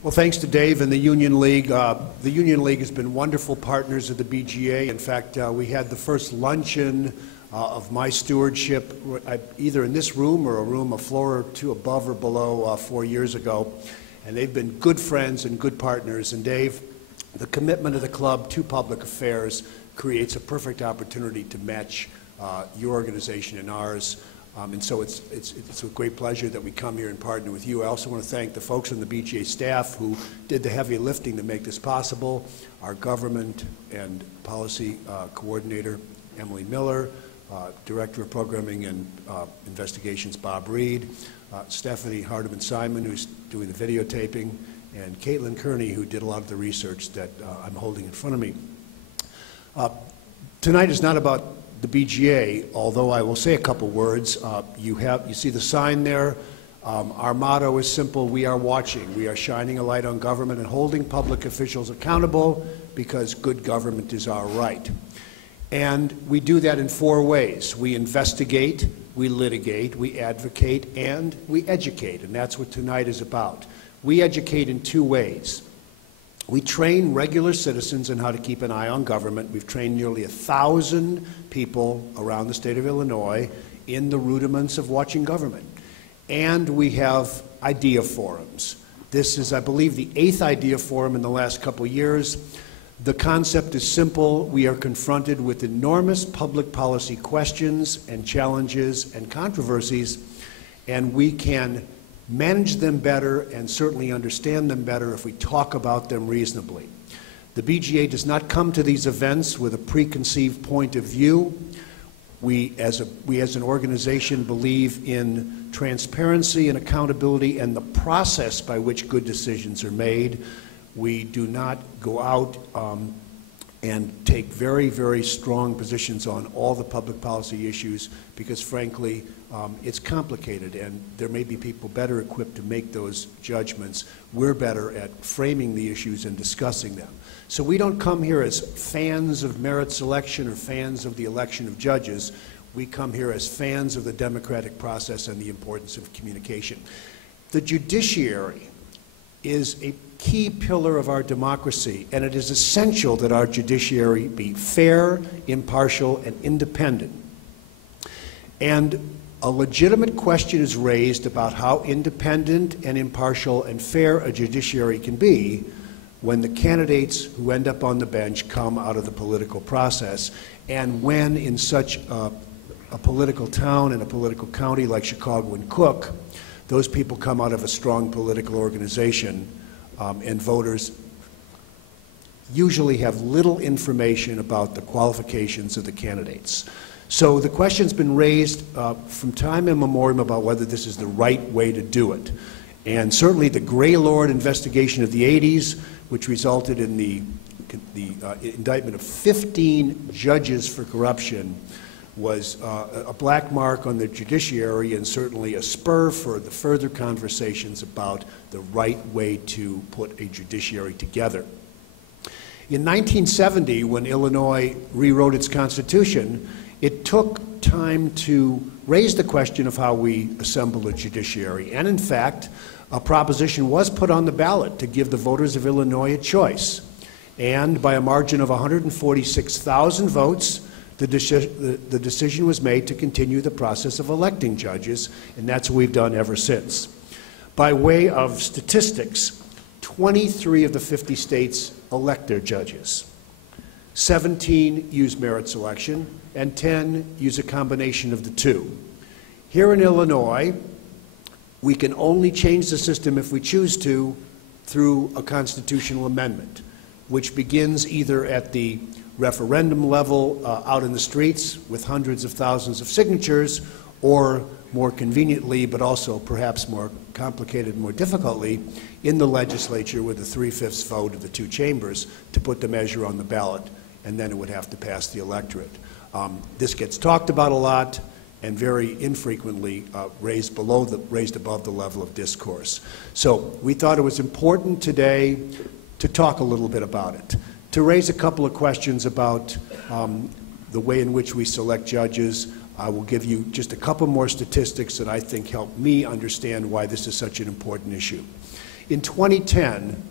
Well, thanks to Dave and the Union League. The Union League has been wonderful partners of the BGA. In fact, we had the first luncheon of my stewardship either in this room or a room a floor or two above or below 4 years ago. And they've been good friends and good partners. And Dave, the commitment of the club to public affairs creates a perfect opportunity to match your organization and ours. And so it's with great pleasure that we come here and partner with you. I also want to thank the folks on the BGA staff who did the heavy lifting to make this possible, our government and policy coordinator, Emily Miller, Director of Programming and Investigations, Bob Reed, Stephanie Hardeman-Simon, who's doing the videotaping, and Caitlin Kearney, who did a lot of the research that I'm holding in front of me. Tonight is not about the BGA, although I will say a couple words. You see the sign there. Our motto is simple: we are watching. We are shining a light on government and holding public officials accountable because good government is our right. And we do that in 4 ways. We investigate, we litigate, we advocate, and we educate. And that's what tonight is about. We educate in 2 ways. We train regular citizens in how to keep an eye on government. We've trained nearly 1,000 people around the state of Illinois in the rudiments of watching government. And we have idea forums. This is, I believe, the 8th idea forum in the last couple years. The concept is simple. We are confronted with enormous public policy questions and challenges and controversies, and we can manage them better and certainly understand them better if we talk about them reasonably. The BGA does not come to these events with a preconceived point of view. We as an organization believe in transparency and accountability and the process by which good decisions are made. We do not go out and take very, very strong positions on all the public policy issues because, frankly, it's complicated, and there may be people better equipped to make those judgments. We're better at framing the issues and discussing them. So we don't come here as fans of merit selection or fans of the election of judges. We come here as fans of the democratic process and the importance of communication. The judiciary is a key pillar of our democracy, and it is essential that our judiciary be fair, impartial, and independent. And a legitimate question is raised about how independent and impartial and fair a judiciary can be when the candidates who end up on the bench come out of the political process, and when in such a political town and a political county like Chicago and Cook, those people come out of a strong political organization, and voters usually have little information about the qualifications of the candidates. So the question's been raised from time immemorial about whether this is the right way to do it. And certainly the Gray Lord investigation of the 80s, which resulted in the indictment of 15 judges for corruption, was a black mark on the judiciary and certainly a spur for the further conversations about the right way to put a judiciary together. In 1970, when Illinois rewrote its constitution, it took time to raise the question of how we assemble a judiciary. And in fact, a proposition was put on the ballot to give the voters of Illinois a choice. And by a margin of 146,000 votes, the decision was made to continue the process of electing judges, and that's what we've done ever since. By way of statistics, 23 of the 50 states elect their judges. 17 use merit selection, and 10 use a combination of the 2. Here in Illinois, we can only change the system if we choose to through a constitutional amendment, which begins either at the referendum level out in the streets with hundreds of thousands of signatures, or more conveniently, but also perhaps more complicated, more difficultly, in the legislature with a 3/5 vote of the 2 chambers to put the measure on the ballot, and then it would have to pass the electorate. This gets talked about a lot and very infrequently raised above the level of discourse. So we thought it was important today to talk a little bit about it, to raise a couple of questions about the way in which we select judges. I will give you just a couple more statistics that I think help me understand why this is such an important issue. In 2010,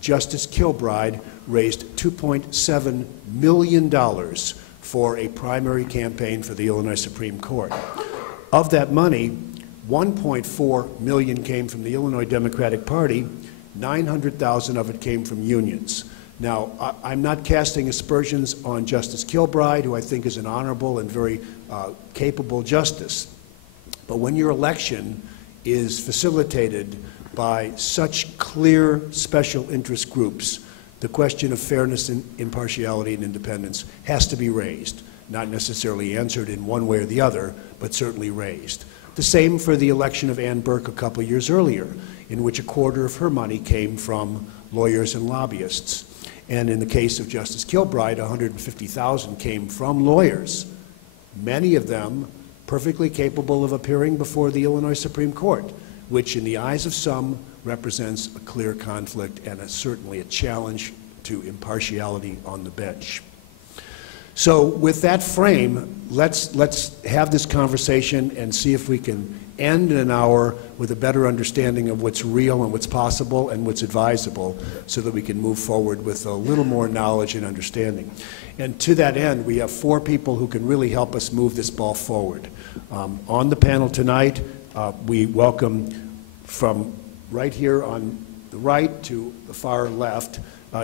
Justice Kilbride raised $2.7 million for a primary campaign for the Illinois Supreme Court. Of that money, $1.4 million came from the Illinois Democratic Party, $900,000 of it came from unions. Now, I'm not casting aspersions on Justice Kilbride, who I think is an honorable and very capable justice. But when your election is facilitated by such clear special interest groups, the question of fairness and impartiality and independence has to be raised. Not necessarily answered in one way or the other, but certainly raised. The same for the election of Ann Burke a couple years earlier, in which a quarter of her money came from lawyers and lobbyists. And in the case of Justice Kilbride, $150,000 came from lawyers, many of them perfectly capable of appearing before the Illinois Supreme Court, which in the eyes of some represents a clear conflict and certainly a challenge to impartiality on the bench. So with that frame, let's have this conversation and see if we can end in an hour with a better understanding of what's real and what's possible and what's advisable, so that we can move forward with a little more knowledge and understanding. And to that end, we have 4 people who can really help us move this ball forward. On the panel tonight, we welcome from right here on the right to the far left,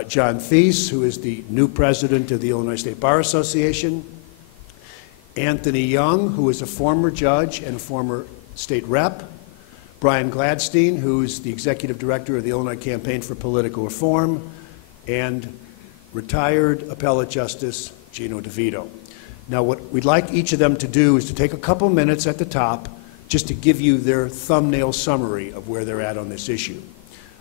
John Thies, who is the new president of the Illinois State Bar Association, Anthony Young, who is a former judge and a former state rep, Brian Gladstein, who is the executive director of the Illinois Campaign for Political Reform, and retired appellate justice Gino DeVito. Now, what we'd like each of them to do is to take a couple minutes at the top just to give you their thumbnail summary of where they're at on this issue.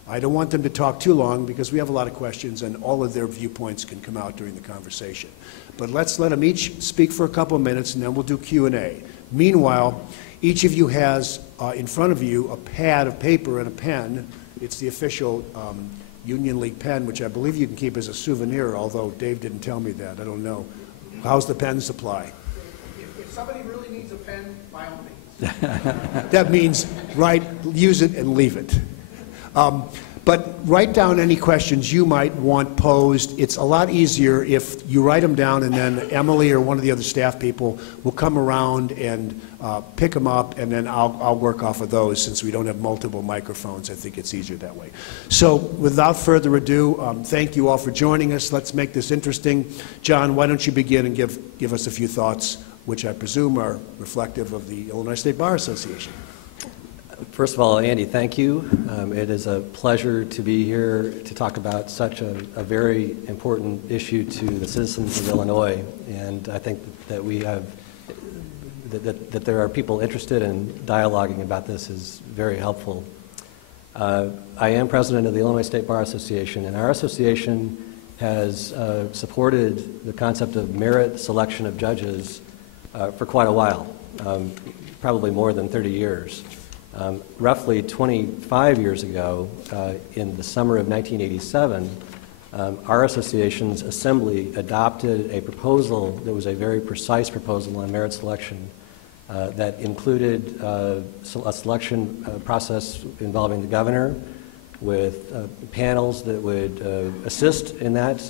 I don't want them to talk too long because we have a lot of questions and all of their viewpoints can come out during the conversation. But let's let them each speak for a couple of minutes and then we'll do Q&A. Meanwhile, each of you has in front of you a pad of paper and a pen. It's the official Union League pen, which I believe you can keep as a souvenir, although Dave didn't tell me that. I don't know. How's the pen supply? If somebody really needs a pen, by all means. That means, use it and leave it. But write down any questions you might want posed. It's a lot easier if you write them down and then Emily or one of the other staff people will come around and pick them up, and then I'll work off of those. Since we don't have multiple microphones, I think it's easier that way. So without further ado, thank you all for joining us. Let's make this interesting. John, why don't you begin and give us a few thoughts, which I presume are reflective of the Illinois State Bar Association. First of all, Andy, thank you. It is a pleasure to be here to talk about such a very important issue to the citizens of Illinois, and I think that we have that there are people interested in dialoguing about this is very helpful. I am president of the Illinois State Bar Association, and our association has supported the concept of merit selection of judges for quite a while, probably more than 30 years. Roughly 25 years ago, in the summer of 1987, our association's assembly adopted a proposal that was a very precise proposal on merit selection that included a selection process involving the governor with panels that would assist in that,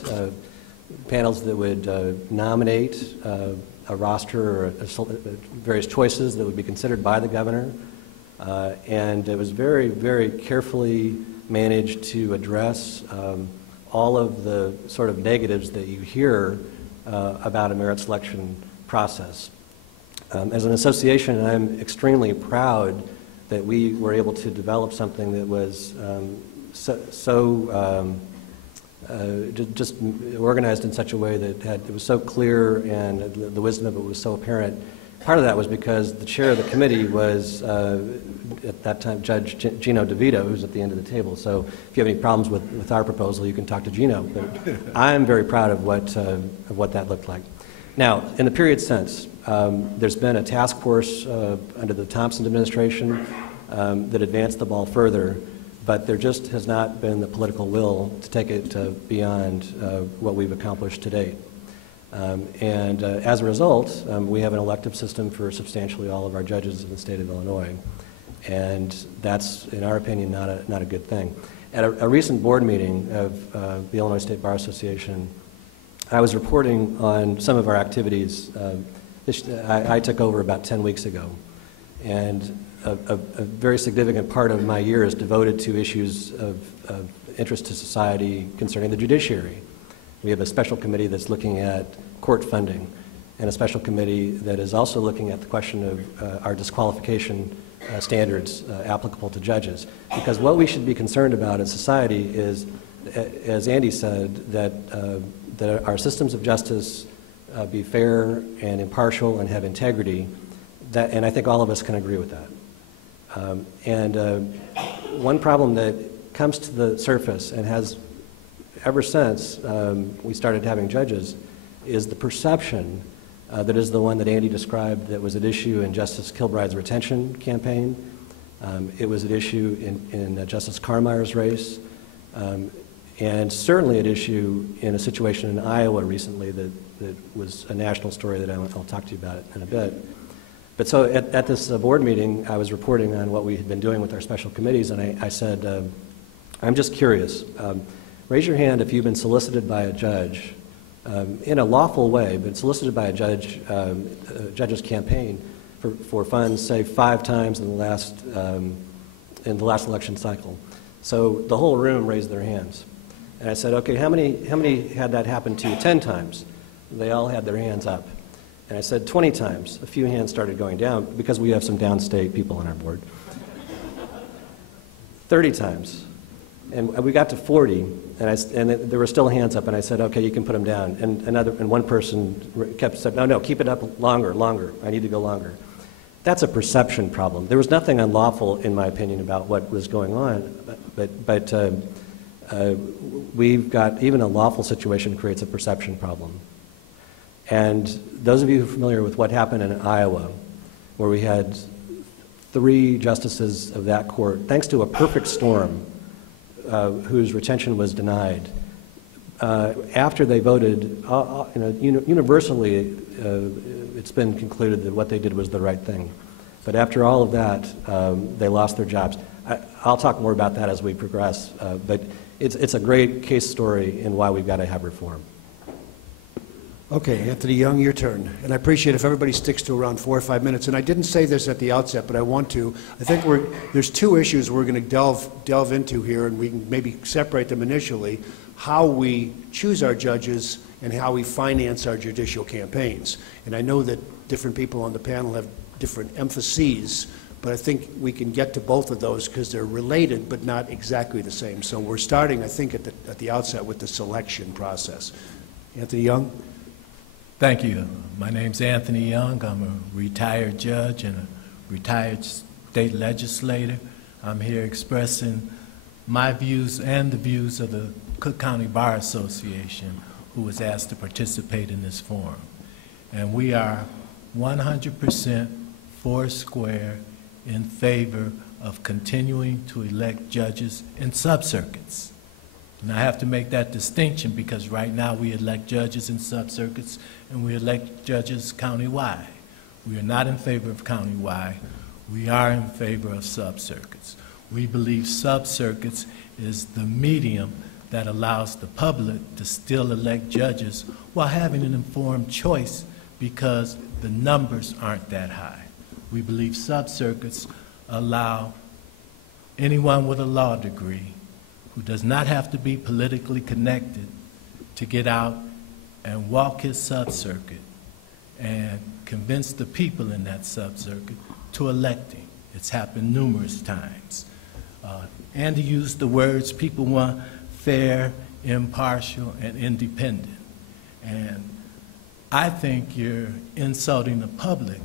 panels that would nominate a roster or various choices that would be considered by the governor. And it was very, very carefully managed to address all of the sort of negatives that you hear about a merit selection process. As an association, I'm extremely proud that we were able to develop something that was just organized in such a way that it was so clear and the wisdom of it was so apparent. Part of that was because the chair of the committee was, at that time, Judge Gino DeVito, who's at the end of the table. So if you have any problems with our proposal, you can talk to Gino. But I'm very proud of what that looked like. Now, in the period since, there's been a task force under the Thompson administration that advanced the ball further, but there just has not been the political will to take it beyond what we've accomplished to date. As a result, we have an elective system for substantially all of our judges in the state of Illinois. And that's, in our opinion, not a good thing. At a recent board meeting of the Illinois State Bar Association, I was reporting on some of our activities. I took over about 10 weeks ago, and a very significant part of my year is devoted to issues of interest to society concerning the judiciary. We have a special committee that's looking at court funding, and a special committee that is also looking at the question of our disqualification standards applicable to judges. Because what we should be concerned about as society is, as Andy said, that our systems of justice be fair and impartial and have integrity, and I think all of us can agree with that. One problem that comes to the surface and has ever since we started having judges is the perception that is the one that Andy described that was at issue in Justice Kilbride's retention campaign. It was at issue in Justice Carmier's race, and certainly at issue in a situation in Iowa recently that was a national story that I'll talk to you about in a bit. But so at this board meeting, I was reporting on what we had been doing with our special committees, and I said, I'm just curious. Raise your hand if you've been solicited by a judge in a lawful way, but solicited by a judge's campaign for funds, say 5 times in the last election cycle. So the whole room raised their hands. And I said, okay, how many had that happen to you 10 times? They all had their hands up. And I said 20 times. A few hands started going down because we have some downstate people on our board. 30 times. And we got to 40, and there were still hands up, and I said, okay, you can put them down. And one person kept saying, no, keep it up longer. I need to go longer. That's a perception problem. There was nothing unlawful, in my opinion, about what was going on, but we've got, even a lawful situation creates a perception problem. And those of you who are familiar with what happened in Iowa, where we had 3 justices of that court, thanks to a perfect storm, whose retention was denied, after they voted, universally, it's been concluded that what they did was the right thing. But after all of that, they lost their jobs. I'll talk more about that as we progress, but it's a great case story in why we've got to have reform. Okay, Anthony Young, your turn. And I appreciate if everybody sticks to around 4 or 5 minutes. And I didn't say this at the outset, but I want to. I think there's 2 issues we're going to delve into here, and we can maybe separate them initially. How we choose our judges and how we finance our judicial campaigns. And I know that different people on the panel have different emphases, but I think we can get to both of those because they're related but not exactly the same. So we're starting, I think, at the outset with the selection process. Anthony Young? Thank you. My name's Anthony Young. I'm a retired judge and a retired state legislator. I'm here expressing my views and the views of the Cook County Bar Association, who was asked to participate in this forum. And we are 100% foursquare in favor of continuing to elect judges in subcircuits. And I have to make that distinction because right now we elect judges in subcircuits and we elect judges countywide. We are not in favor of countywide. We are in favor of subcircuits. We believe subcircuits is the medium that allows the public to still elect judges while having an informed choice because the numbers aren't that high. We believe subcircuits allow anyone with a law degree who does not have to be politically connected to get out and walk his subcircuit and convince the people in that subcircuit to elect him. It's happened numerous times. Andy used the words people want fair, impartial, and independent. And I think you're insulting the public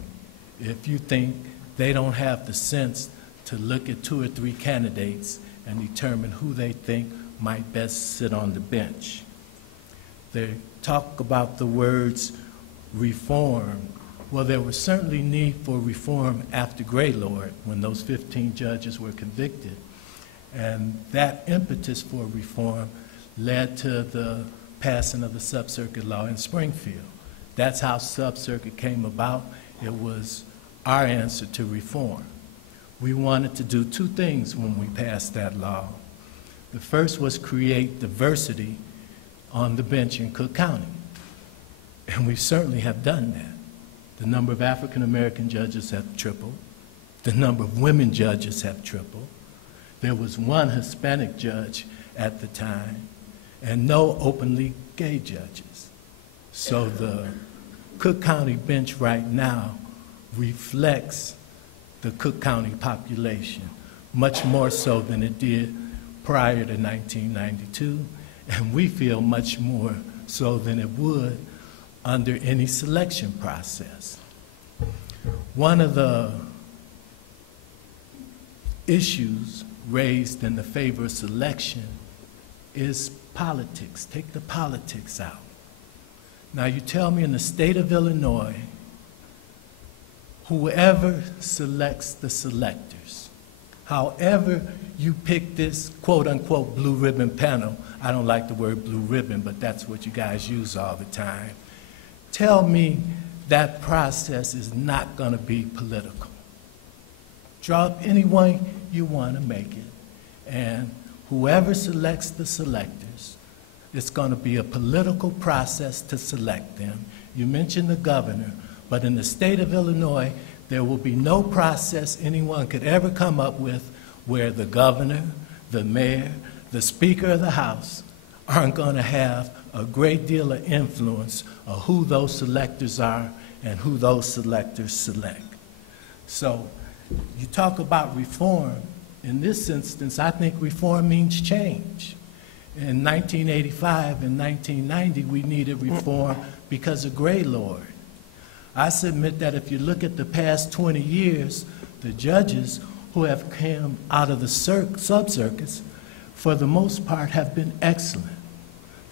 if you think they don't have the sense to look at 2 or 3 candidates and determine who they think might best sit on the bench. They talk about the words reform. Well, there was certainly need for reform after Greylord when those 15 judges were convicted. And that impetus for reform led to the passing of the subcircuit law in Springfield. That's how subcircuit came about. It was our answer to reform. we wanted to do two things when we passed that law. The first was create diversity on the bench in Cook County, and we certainly have done that. The number of African American judges have tripled. The number of women judges have tripled. There was one Hispanic judge at the time, and no openly gay judges. So the Cook County bench right now reflects the Cook County population, much more so than it did prior to 1992, and we feel much more so than it would under any selection process. One of the issues raised in the favor of selection is politics. Take the politics out. Now you tell me in the state of Illinois, whoever selects the selectors, however you pick this quote-unquote blue ribbon panel, I don't like the word blue ribbon, but that's what you guys use all the time. Tell me that process is not going to be political. Draw up any way you want to make it, and whoever selects the selectors, it's going to be a political process to select them. You mentioned the governor, but in the state of Illinois, there will be no process anyone could ever come up with where the governor, the mayor, the Speaker of the House aren't going to have a great deal of influence of who those selectors are and who those selectors select. So you talk about reform. In this instance, I think reform means change. In 1985 and 1990, we needed reform because of Gray Lord. I submit that if you look at the past 20 years, the judges who have come out of the sub-circuits, for the most part, have been excellent.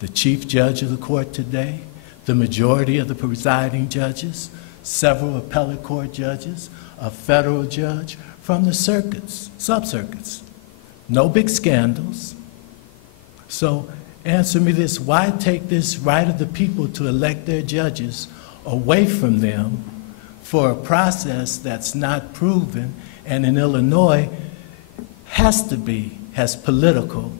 The chief judge of the court today, the majority of the presiding judges, several appellate court judges, a federal judge from the circuits, sub-circuits. No big scandals. So answer me this, why take this right of the people to elect their judges away from them for a process that's not proven and in Illinois has to be as political,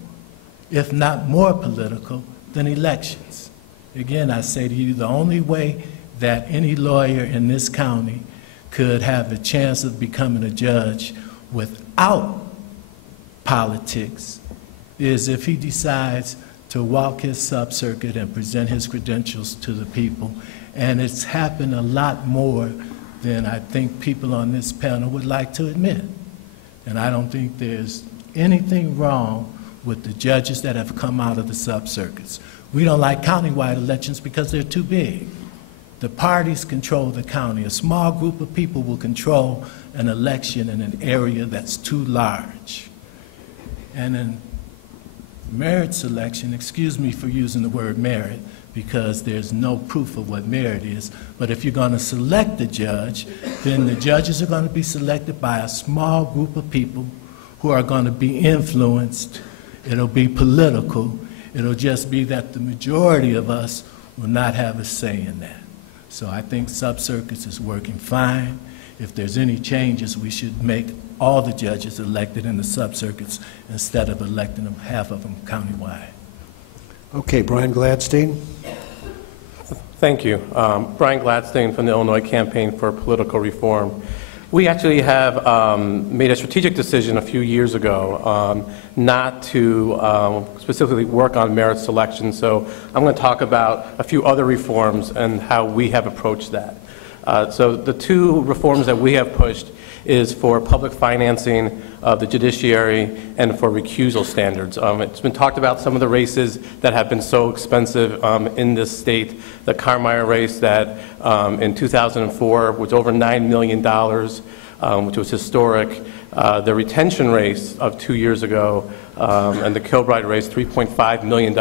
if not more political, than elections? Again, I say to you, the only way that any lawyer in this county could have a chance of becoming a judge without politics is if he decides to walk his sub-circuit and present his credentials to the people. And it's happened a lot more than I think people on this panel would like to admit. And I don't think there's anything wrong with the judges that have come out of the sub-circuits. We don't like countywide elections because they're too big. The parties control the county. A small group of people will control an election in an area that's too large. And in merit selection, excuse me for using the word merit, because there's no proof of what merit is, but if you're going to select a judge, then the judges are going to be selected by a small group of people who are going to be influenced. It'll be political. It'll just be that the majority of us will not have a say in that. So I think sub-circuits is working fine. If there's any changes, we should make all the judges elected in the sub-circuits instead of electing them, half of them countywide. Okay, Brian Gladstein. Thank you. Brian Gladstein from the Illinois Campaign for Political Reform. We actually have made a strategic decision a few years ago not to specifically work on merit selection, so I'm going to talk about a few other reforms and how we have approached that. So the two reforms that we have pushed is for public financing of the judiciary and for recusal standards. It's been talked about some of the races that have been so expensive in this state. The Carmire race that in 2004 was over $9 million, which was historic. The retention race of 2 years ago and the Kilbride race, $3.5 million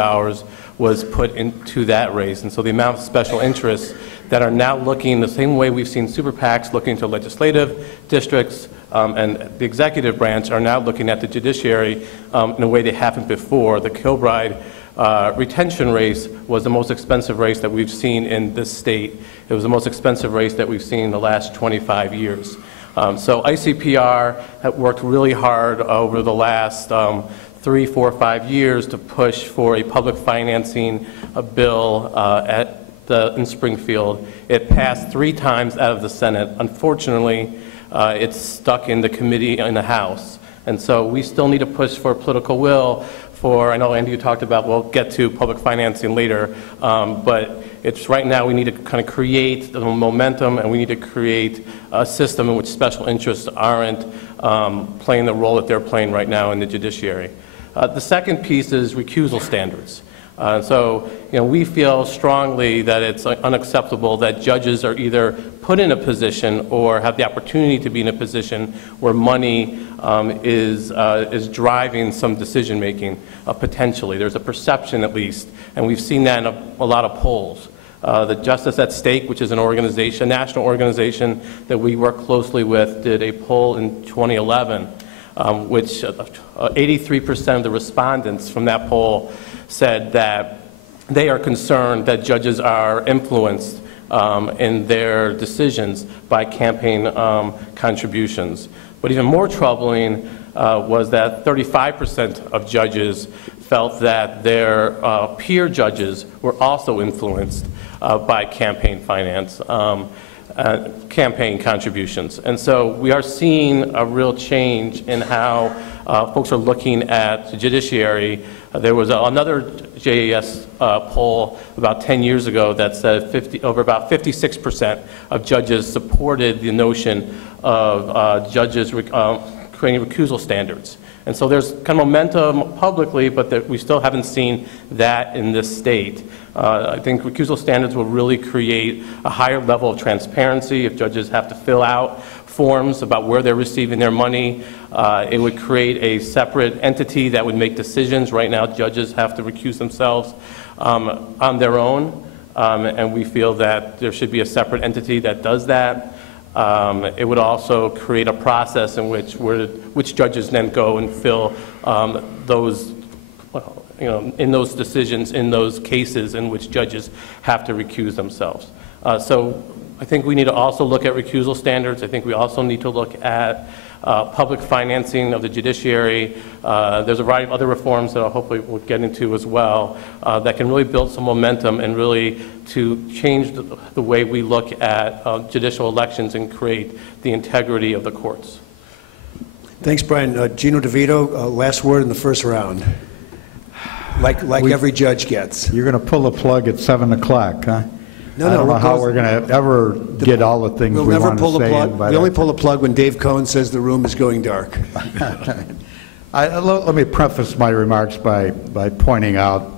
was put into that race. And so the amount of special interests that are now looking the same way we've seen super PACs looking to legislative districts and the executive branch are now looking at the judiciary in a way they haven't before. The Kilbride retention race was the most expensive race that we've seen in this state. It was the most expensive race that we've seen in the last 25 years. So ICPR have worked really hard over the last 3, 4, 5 years to push for a public financing bill in Springfield. It passed 3 times out of the Senate. Unfortunately, it's stuck in the committee in the House. And so we still need to push for political will for, I know Andy, you talked about, we'll get to public financing later, but it's right now we need to kind of create the momentum, and we need to create a system in which special interests aren't playing the role that they're playing right now in the judiciary. The second piece is recusal standards. So, we feel strongly that it's unacceptable that judges are either put in a position or have the opportunity to be in a position where money is driving some decision making potentially. There's a perception, at least, and we've seen that in a lot of polls. The Justice at Stake, which is an organization, national organization that we work closely with, did a poll in 2011, which 83% of the respondents from that poll said that they are concerned that judges are influenced in their decisions by campaign contributions. But even more troubling was that 35% of judges felt that their peer judges were also influenced by campaign finance, campaign contributions. And so we are seeing a real change in how folks are looking at the judiciary. There was another JAS poll about 10 years ago that said about 56% of judges supported the notion of judges creating recusal standards. And so there's kind of momentum publicly, but we still haven't seen that in this state. I think recusal standards will really create a higher level of transparency. If judges have to fill out forms about where they're receiving their money, it would create a separate entity that would make decisions. Right now, judges have to recuse themselves on their own, and we feel that there should be a separate entity that does that. It would also create a process in which judges then go and fill those, in those decisions, in those cases in which judges have to recuse themselves. So I think we need to also look at recusal standards. I think we also need to look at public financing of the judiciary. There's a variety of other reforms that I'll hopefully we'll get into as well that can really build some momentum and really to change the way we look at judicial elections and create the integrity of the courts. Thanks, Brian. Gino DeVito, last word in the first round. Like every judge gets. You're going to pull a plug at 7 o'clock, huh? No, I don't know how we're going to ever get all the things we want to say. We only pull a plug when Dave Cohen says the room is going dark. Let me preface my remarks by pointing out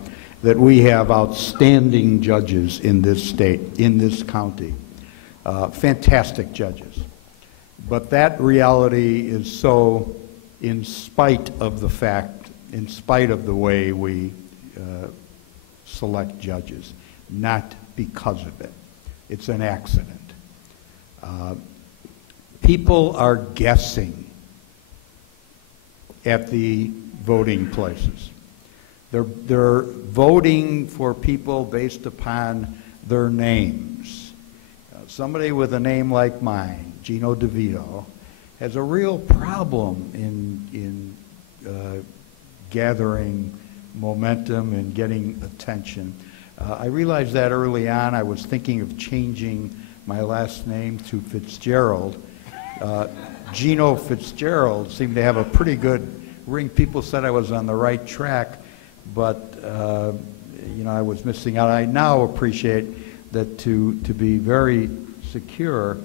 that we have outstanding judges in this state, in this county, fantastic judges. But that reality is so in spite of the fact, in spite of the way we select judges, not because of it. It's an accident. People are guessing at the voting places. They're voting for people based upon their names. Somebody with a name like mine, Gino DeVito, has a real problem in gathering momentum and getting attention. I realized that early on. I was thinking of changing my last name to Fitzgerald. Gino Fitzgerald seemed to have a pretty good ring. People said I was on the right track, but I was missing out. I now appreciate that to be very secure,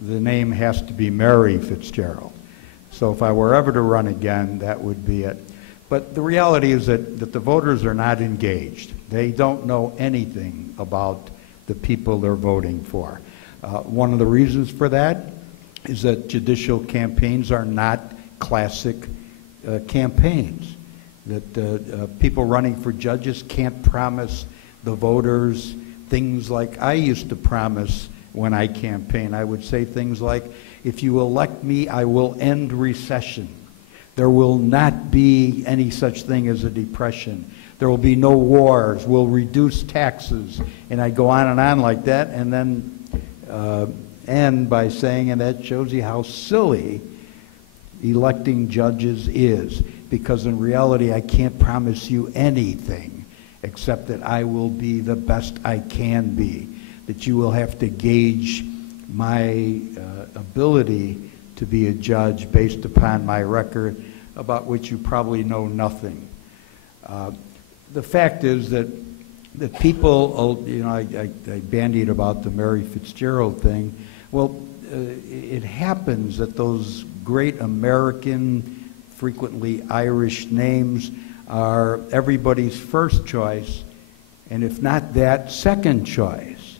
the name has to be Mary Fitzgerald. So if I were ever to run again, that would be it. But the reality is that the voters are not engaged. They don't know anything about the people they're voting for. One of the reasons for that is that judicial campaigns are not classic campaigns. That people running for judges can't promise the voters things like I used to promise when I campaigned. I would say things like, if you elect me, I will end recession. There will not be any such thing as a depression. There will be no wars. We'll reduce taxes. And I go on and on like that. And then end by saying, and that shows you how silly electing judges is, because in reality I can't promise you anything except that I will be the best I can be, that you will have to gauge my ability to be a judge based upon my record, about which you probably know nothing. The fact is that people, you know, I bandied about the Mary Fitzgerald thing. Well, it happens that those great American, frequently Irish names are everybody's first choice, and if not that, second choice.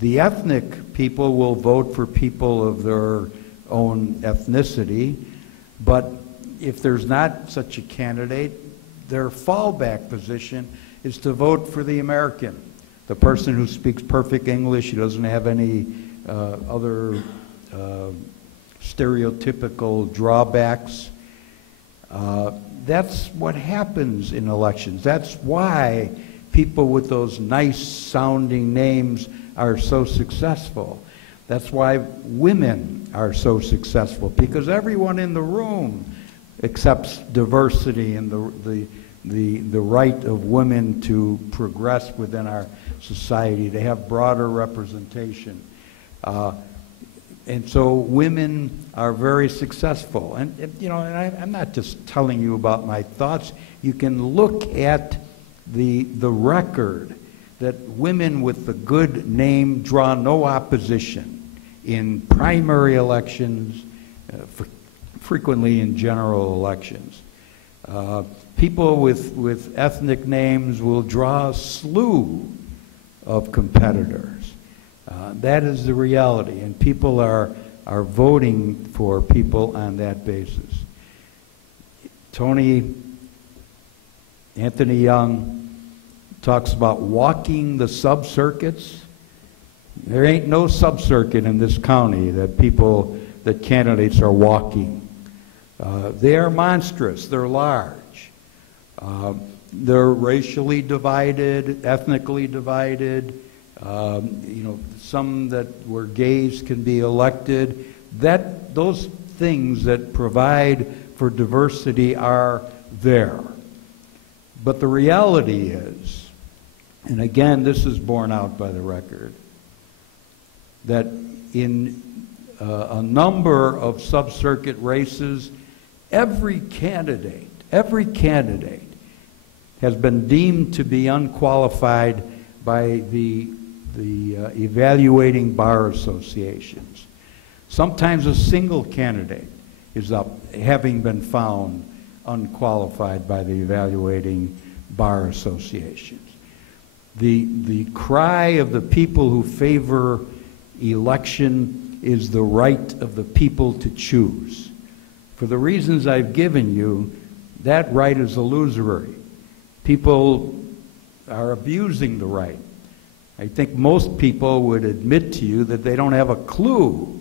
The ethnic people will vote for people of their own ethnicity, but if there's not such a candidate, their fallback position is to vote for the American, the person who speaks perfect English, who doesn't have any other stereotypical drawbacks. That's what happens in elections. That's why people with those nice sounding names are so successful. That's why women are so successful, because everyone in the room accepts diversity and the right of women to progress within our society, to have broader representation. And so women are very successful. And you know, and I'm not just telling you about my thoughts. You can look at the record that women with the good name draw no opposition in primary elections, frequently in general elections. People with ethnic names will draw a slew of competitors. That is the reality, and people are voting for people on that basis. Anthony Young talks about walking the sub-circuits. There ain't no sub-circuit in this county that candidates are walking. They are monstrous, they're large. They're racially divided, ethnically divided. You know, some that were gays can be elected. Those things that provide for diversity are there. But the reality is, and again, this is borne out by the record, that in a number of sub-circuit races, every candidate has been deemed to be unqualified by the evaluating bar associations. Sometimes a single candidate is up, having been found unqualified by the evaluating bar associations. The cry of the people who favor election is the right of the people to choose. For the reasons I've given you, that right is illusory. People are abusing the right. I think most people would admit to you that they don't have a clue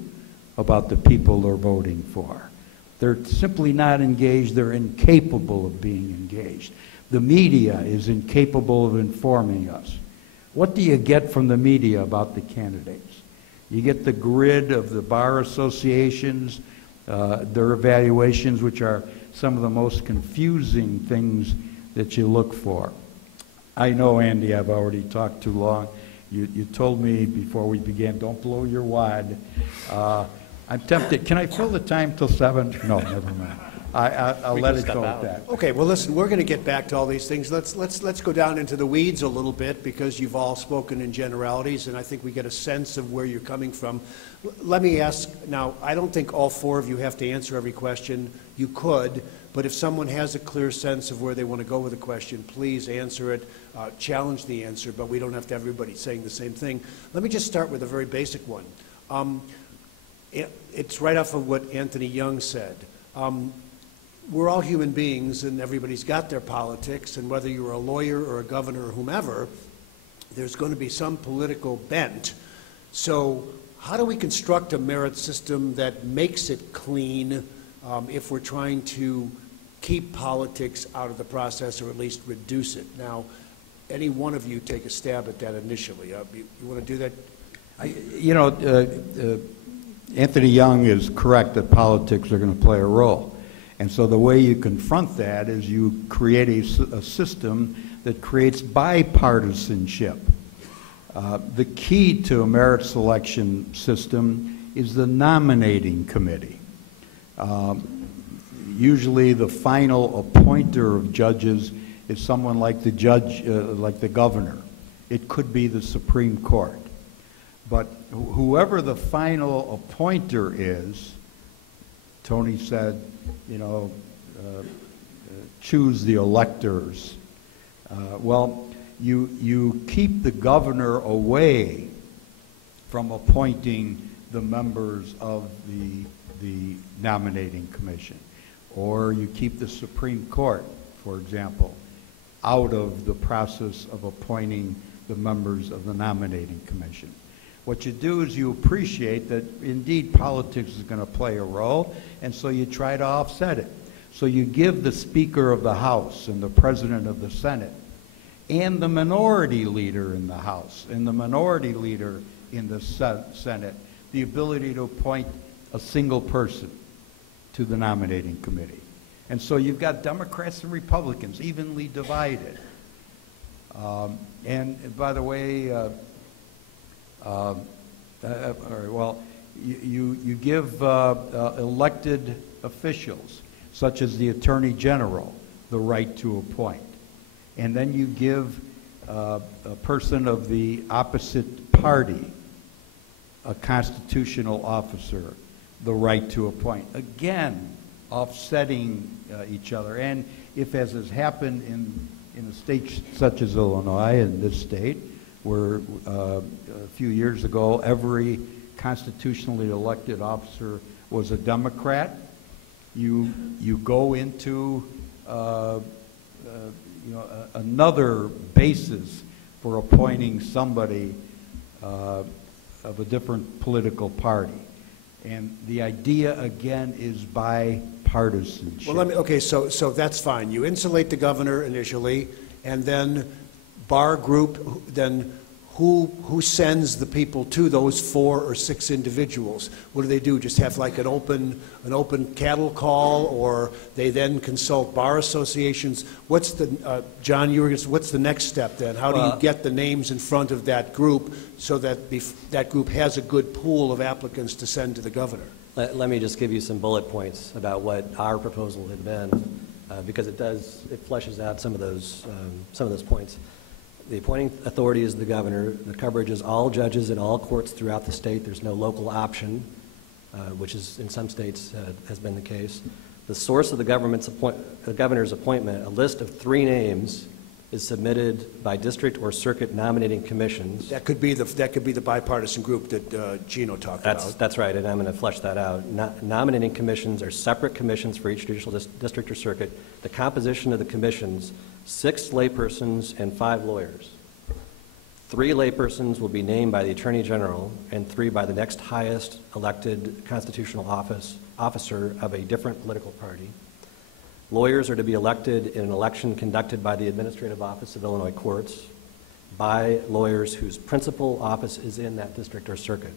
about the people they're voting for. They're simply not engaged. They're incapable of being engaged. The media is incapable of informing us. What do you get from the media about the candidates? You get the grid of the bar associations, their evaluations, which are some of the most confusing things that you look for. I know, Andy, I've already talked too long. You told me before we began, don't blow your wad. I'm tempted. Can I fill the time till 7? No, never mind. I'll let it go at that. Okay, well, listen, we're going to get back to all these things. Let's go down into the weeds a little bit, because you've all spoken in generalities, and I think we get a sense of where you're coming from. Let me ask, now, I don't think all four of you have to answer every question. You could, but if someone has a clear sense of where they want to go with a question, please answer it, challenge the answer, but we don't have to have everybody saying the same thing. Let me just start with a very basic one. It's right off of what Anthony Young said. We're all human beings, and everybody's got their politics, and whether you're a lawyer or a governor or whomever, there's going to be some political bent. So how do we construct a merit system that makes it clean if we're trying to keep politics out of the process, or at least reduce it? Now, any one of you take a stab at that initially. You want to do that? Anthony Young is correct that politics are going to play a role. And so the way you confront that is you create a system that creates bipartisanship. The key to a merit selection system is the nominating committee. Usually the final appointer of judges is someone like the judge, like the governor. It could be the Supreme Court. But whoever the final appointer is, Tony said, choose the electors. Well, you keep the governor away from appointing the members of the nominating commission. Or you keep the Supreme Court, for example, out of the process of appointing the members of the nominating commission. What you do is you appreciate that indeed politics is going to play a role, and so you try to offset it. So you give the Speaker of the House and the President of the Senate and the minority leader in the House and the minority leader in the Senate the ability to appoint a single person to the nominating committee. And so you've got Democrats and Republicans evenly divided. And by the way, you give elected officials, such as the Attorney General, the right to appoint. And then you give a person of the opposite party, a constitutional officer, the right to appoint. Again, offsetting each other. And if, as has happened in a state such as Illinois, in this state, where a few years ago every constitutionally elected officer was a Democrat, you go into another basis for appointing somebody of a different political party. And the idea, again, is bipartisanship. Well, so that's fine. You insulate the governor initially, and then bar group, then who sends the people to those 4 or 6 individuals? What do? Just have like an open cattle call, or they then consult bar associations? What's the John? What's the next step then? How do you get the names in front of that group so that that group has a good pool of applicants to send to the governor? Let me just give you some bullet points about what our proposal had been, because it fleshes out some of those points. The appointing authority is the governor. The coverage is all judges in all courts throughout the state. There's no local option, which is in some states has been the case. The source of the governor's appointment, a list of 3 names, is submitted by district or circuit nominating commissions. That could be the bipartisan group that Gino talked about. That's right, and I'm going to flesh that out. Nominating commissions are separate commissions for each judicial district or circuit. The composition of the commissions: 6 laypersons and 5 lawyers. 3 laypersons will be named by the Attorney General, and 3 by the next highest elected constitutional officer of a different political party. Lawyers are to be elected in an election conducted by the Administrative Office of Illinois Courts by lawyers whose principal office is in that district or circuit.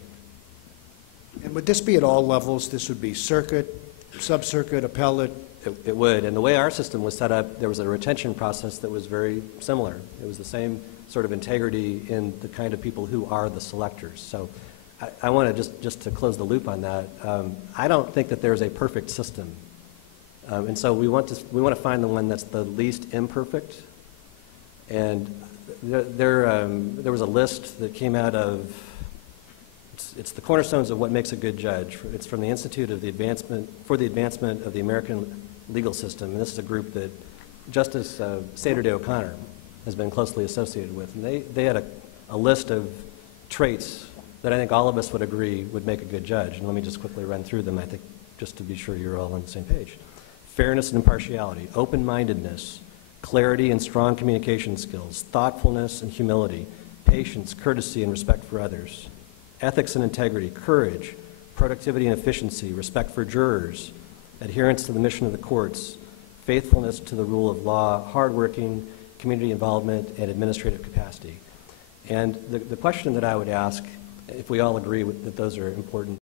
And would this be at all levels? This would be circuit, sub-circuit, appellate? It would, and the way our system was set up, there was a retention process that was very similar. It was the same sort of integrity in the kind of people who are the selectors. So I want to just to close the loop on that. I don't think that there's a perfect system. And so we want to find the one that's the least imperfect. And there was a list that came out of, it's the cornerstones of what makes a good judge. It's from the Institute of the Advancement of the American Legal System, and this is a group that Justice Sandra Day O'Connor has been closely associated with. And they had a list of traits that I think all of us would agree would make a good judge. And let me just quickly run through them, I think, just to be sure you're all on the same page. Fairness and impartiality, open-mindedness, clarity and strong communication skills, thoughtfulness and humility, patience, courtesy, and respect for others, ethics and integrity, courage, productivity and efficiency, respect for jurors, adherence to the mission of the courts, faithfulness to the rule of law, hardworking, community involvement, and administrative capacity. And the question that I would ask if we all agree that those are important